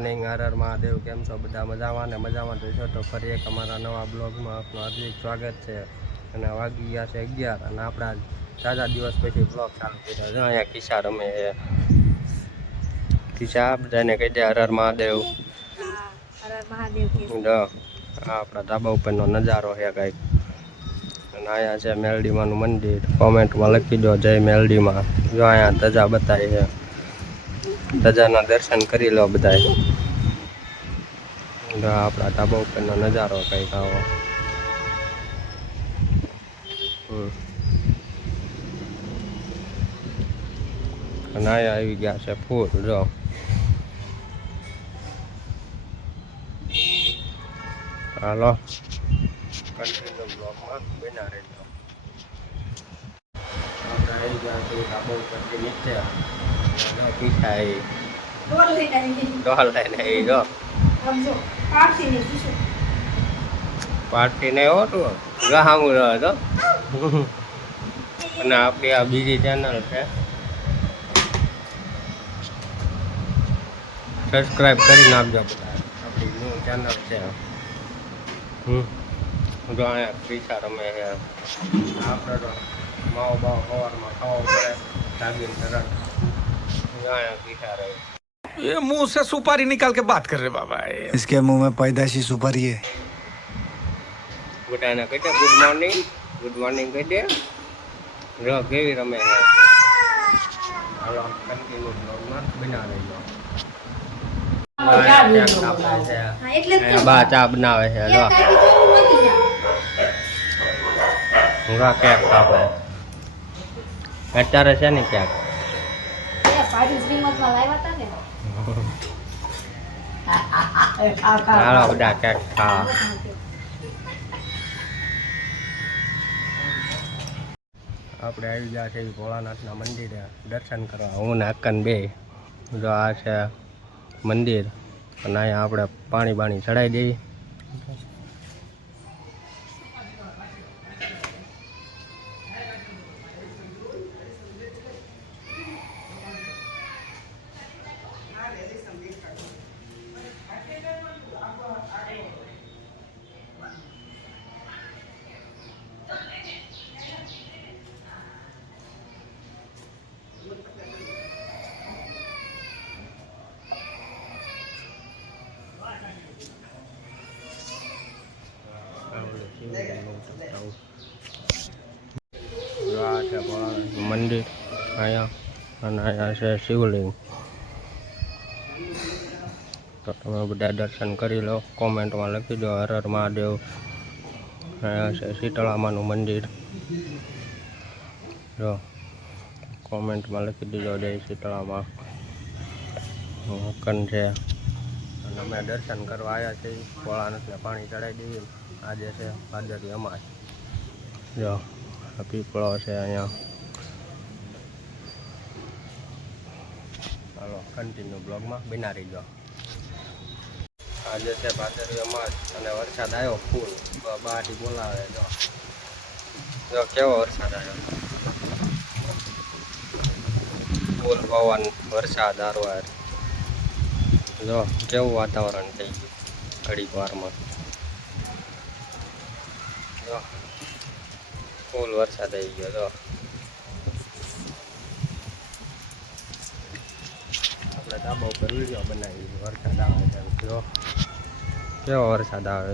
Morning હર મહાદેવ કેમ છો? બધા મજામાં ને મજામાં તો છો? તો ફરી એક અમારા નવા બ્લોગમાં આપનું હાર્દિક સ્વાગત છે અને વાગી ગયા છે અગિયાર અને આપણા ચાર દિવસ પછી બ્લોગ ચાલુ કર્યો છે. અહીંયા કિસ્સા રમે છે. કિસ્સા બધાને કહી દે હર હર મહાદેવ. આપણા ધાબા ઉપરનો નજારો છે કંઈક. અને અહીંયા છે મેલડીમાનું મંદિર. કોમેન્ટમાં લખી દો જય મેલડીમાં. જો અહીંયા ધજા બતાવી છે. ધજાના દર્શન કરી લો બધાય. જો આપણા ધાબા ઉપરનો નજારો કંઈક આવો. નાયા આવી ગયા છે ફૂલ જો. હાલો. કન્ટિન્યુ બ્લોગમાં બના રહેજો આપણે આવી ગયા છે ધાબા ઉપરથી નીચે. અને ડોલ લઈને આવી. ડોલ પાર્ટી ને હોતું? ગહામું રહ્યો હતો? અને આપણી આ બીજી ચેનલ છે. સબસ્ક્રાઈબ કરી નાખજો બધા. આપણી ન્યૂ ચેનલ છે. હમ. જો અહીંયા પૈસા રમે છે આપણે તો માવો બાવો સવારમાં ખાવો પડે. જાગીને સરળ અહીંયા પૈસા રહે. ये मुंह से सुपारी निकाल के बात कर रहे बाबा ये इसके मुंह में पैदाशी सुपारी है બધાને કહી દે ગુડ મોર્નિંગ ગુડ મોર્નિંગ કહી દે જો કેવી રમે છે હાલો કન્ટિન્યુ બ્લોગમાં બના રહેજો હા, એટલે જ તો. બા ચા બનાવે છે જો એક કાપી જોવું નથી જા. હુંગા કેક કાપે અત્યારે છે ને ક્યાંક એ પાડી શ્રીમતમાં લાવ્યા હતા ને હાલો બધા કેક ખા. આપણે આવી ગયા છે ભોળાનાથના મંદિરે. દર્શન કરવા. હું નાકન બે. જો આ છે મંદિર. અને આપણે પાણી બાણી ચડાવી દેવી જો આ છે ભોળાનાથનું મંદિર અહીંયા અને અહીંયા છે શિવલિંગ તો તમે બધા દર્શન કરી લો કોમેન્ટમાં લખી દો હર હર મહાદેવ અહીંયા છે શીતળામાનું મંદિર જો કોમેન્ટમાં લખી દીધો જય શીતળામાં કન છે અને અમે દર્શન કરવા આવ્યા છીએ ભોળાનાથને પાણી ચડાવી દઈએ આજે છે ભાદરવી અમાસ જો આ પીપળો છે અહીંયા ચાલો કન્ટિન્યુ બ્લોગમાં બિના રહીજો આજે છે ભાદરવી અમાસ અને વરસાદ આવ્યો ફૂલ. બહારથી બોલાવે જો. જો, કેવો વરસાદ આવ્યો? ફૂલ પવન, વરસાદ હારવાર. જો, કેવું વાતાવરણ થઈ ગયું ઘડીક વારમાં. જો. ફૂલ વરસાદ આવી ગયો, જો આપણે ધાબા ઉપર વીડિયો બનાવી વરસાદ આવે છે. જો વરસાદ આવે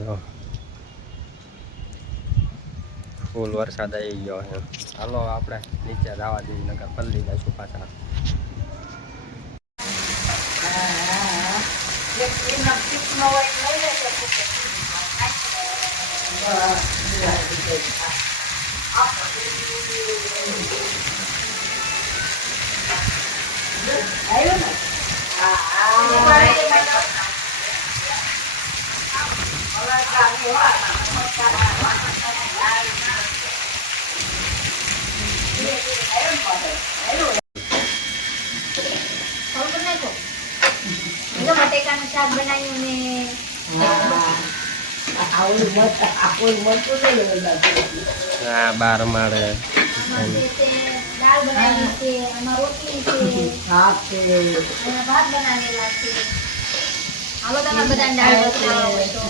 ફૂલ વરસાદ આવી ગયો છે. હાલો, આપણે નીચે જવા દઈએ નગર પલ્લી જઈશું પાછા. આવ્યો બટેકાનું શાક બનાવ્યું ને હા બાર માળે. આમાં જે બાર દાળ બનાવી છે આમાં રોટલી છે આમાં ભાત બનાવેલા છે. હાલો તમે બધા દાળ ભાત હોય તો.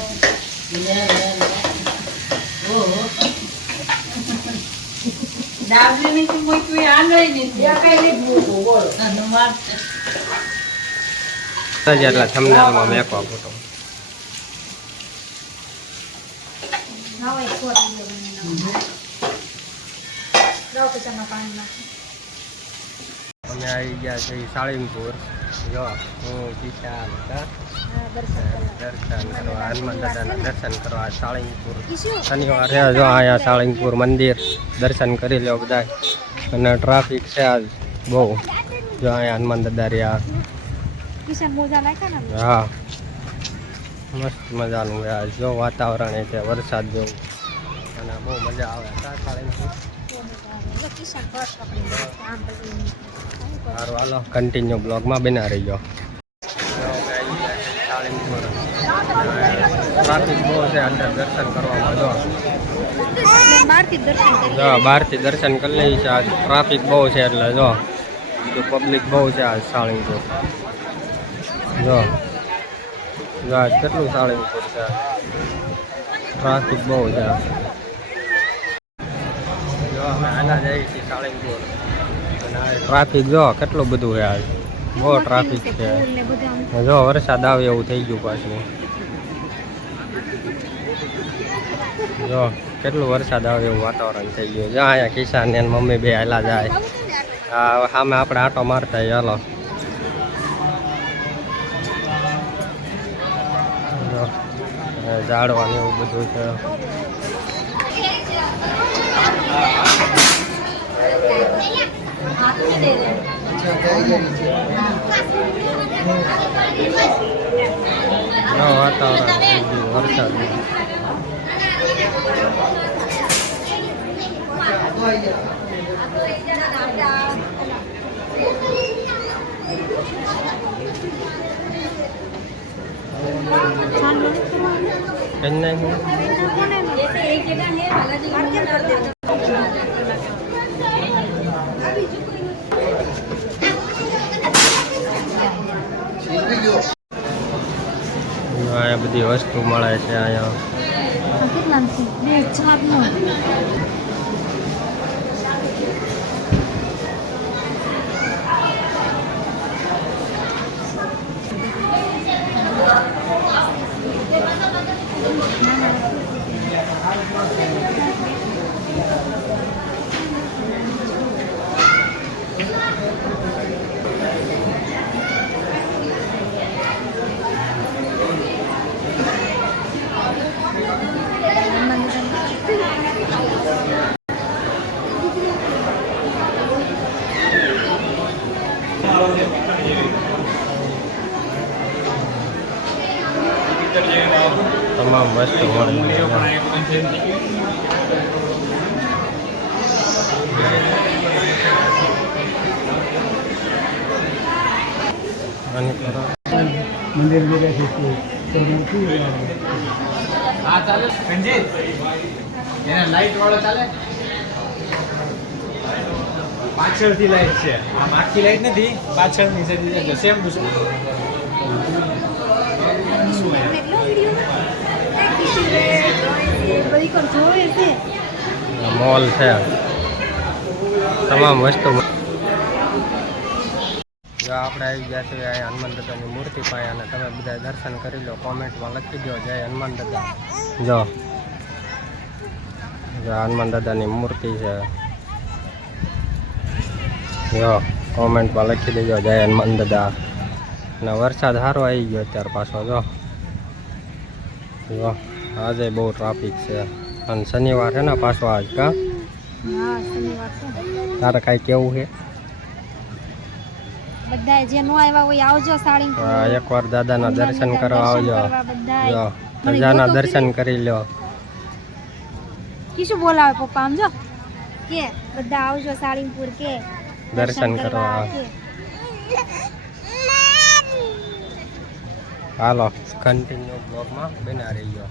એટલા થંબનેલમાં મેકવા ફોટો. ના ખોટ વીડિયો બનાવીને રવ પછી પાણી નાખો. અમે આવી ગયા છે સાળીમપુર જો હું વિશાલ હતા દર્શન કરવા. હનુમાન દાદાના દર્શન કરવા સાળીમપુર શનિવાર જો અહીંયા સાળીમપુર મંદિર. દર્શન કરી લો બધા અને ટ્રાફિક છે આજ. બહુ. જો અહીંયા હનુમાન દાદા રહ્યા. હા. મસ્ત મજાનું છે જો વાતાવરણ એ છે વરસાદ જેવું. અને બહુ મજા આવે. સાળીમપુર કિશન પર્સ પકડી આમ પછી સારું હાલો. કન્ટિન્યુ બ્લોગમાં બના રહી ગયો ટ્રાફિક બહુ છે અંદર દર્શન કરવામાં જો બહારથી દર્શન કરી જો બહારથી દર્શન કરી લઈએ છે આજ. ટ્રાફિક બહુ છે એટલે જો. પબ્લિક બહુ છે આજ સાળીપુર જો. જો આજ કેટલું સાળીપુર છે ટ્રાફિક બહુ છે જો અમે આના જઈએ છીએ સાળીપુર ટ્રાફિક જો કેટલું બધું છે આજ? બહુ ટ્રાફિક છે જો વરસાદ આવે એવું થઈ ગયું પાછું. જો કેટલું વરસાદ આવે એવું વાતાવરણ થઈ ગયું. જો અહીંયા કિસાન ને મમ્મી બે હાલા જાય. હા સામે આપણે આટો મારતા હાલો. જો, એ એવું બધું છે. વાતાવરણ થઈ ગયું વરસાદ કઈ નાખ્યું અહીંયા બધી વસ્તુ મળે છે અહીંયા. મસ્ત મંદિર વાળો પાછળથી લાઈટ છે. આમ આખી લાઈટ નથી પાછળની છે. સેમ વસ્તુ મોલ છે. તમામ વસ્તુ. જો આપણે આવી ગયા છીએ અહીંયા હનુમાન દાદાની મૂર્તિ પાસે અને તમે બધા દર્શન કરી લો, કોમેન્ટમાં લખી દો જય હનુમાન દાદા. જો. જો હનુમાન દાદાની મૂર્તિ છે. જો, કોમેન્ટમાં લખી દેજો, જય હનુમાન દાદા. અને વરસાદ સારો આવી ગયો અત્યારે પાછો, જો. જો. આજે બહુ ટ્રાફિક છે. અને શનિવાર છે ને પાછો આજ કા? શનિવાર તારે કાંઈ કેવું છે? બધા જે નો આવ્યા હોય આવજો સાડી હા, એકવાર દાદાના દર્શન કરવા આવજો. જો દર્શન કરી લો કીશું બોલાવે પપ્પા આમ જો. કે બધા આવજો સાળીમપુર કે. દર્શન કરવા હાલો કન્ટિન્યુ બ્લોગમાં બના રહી ગયો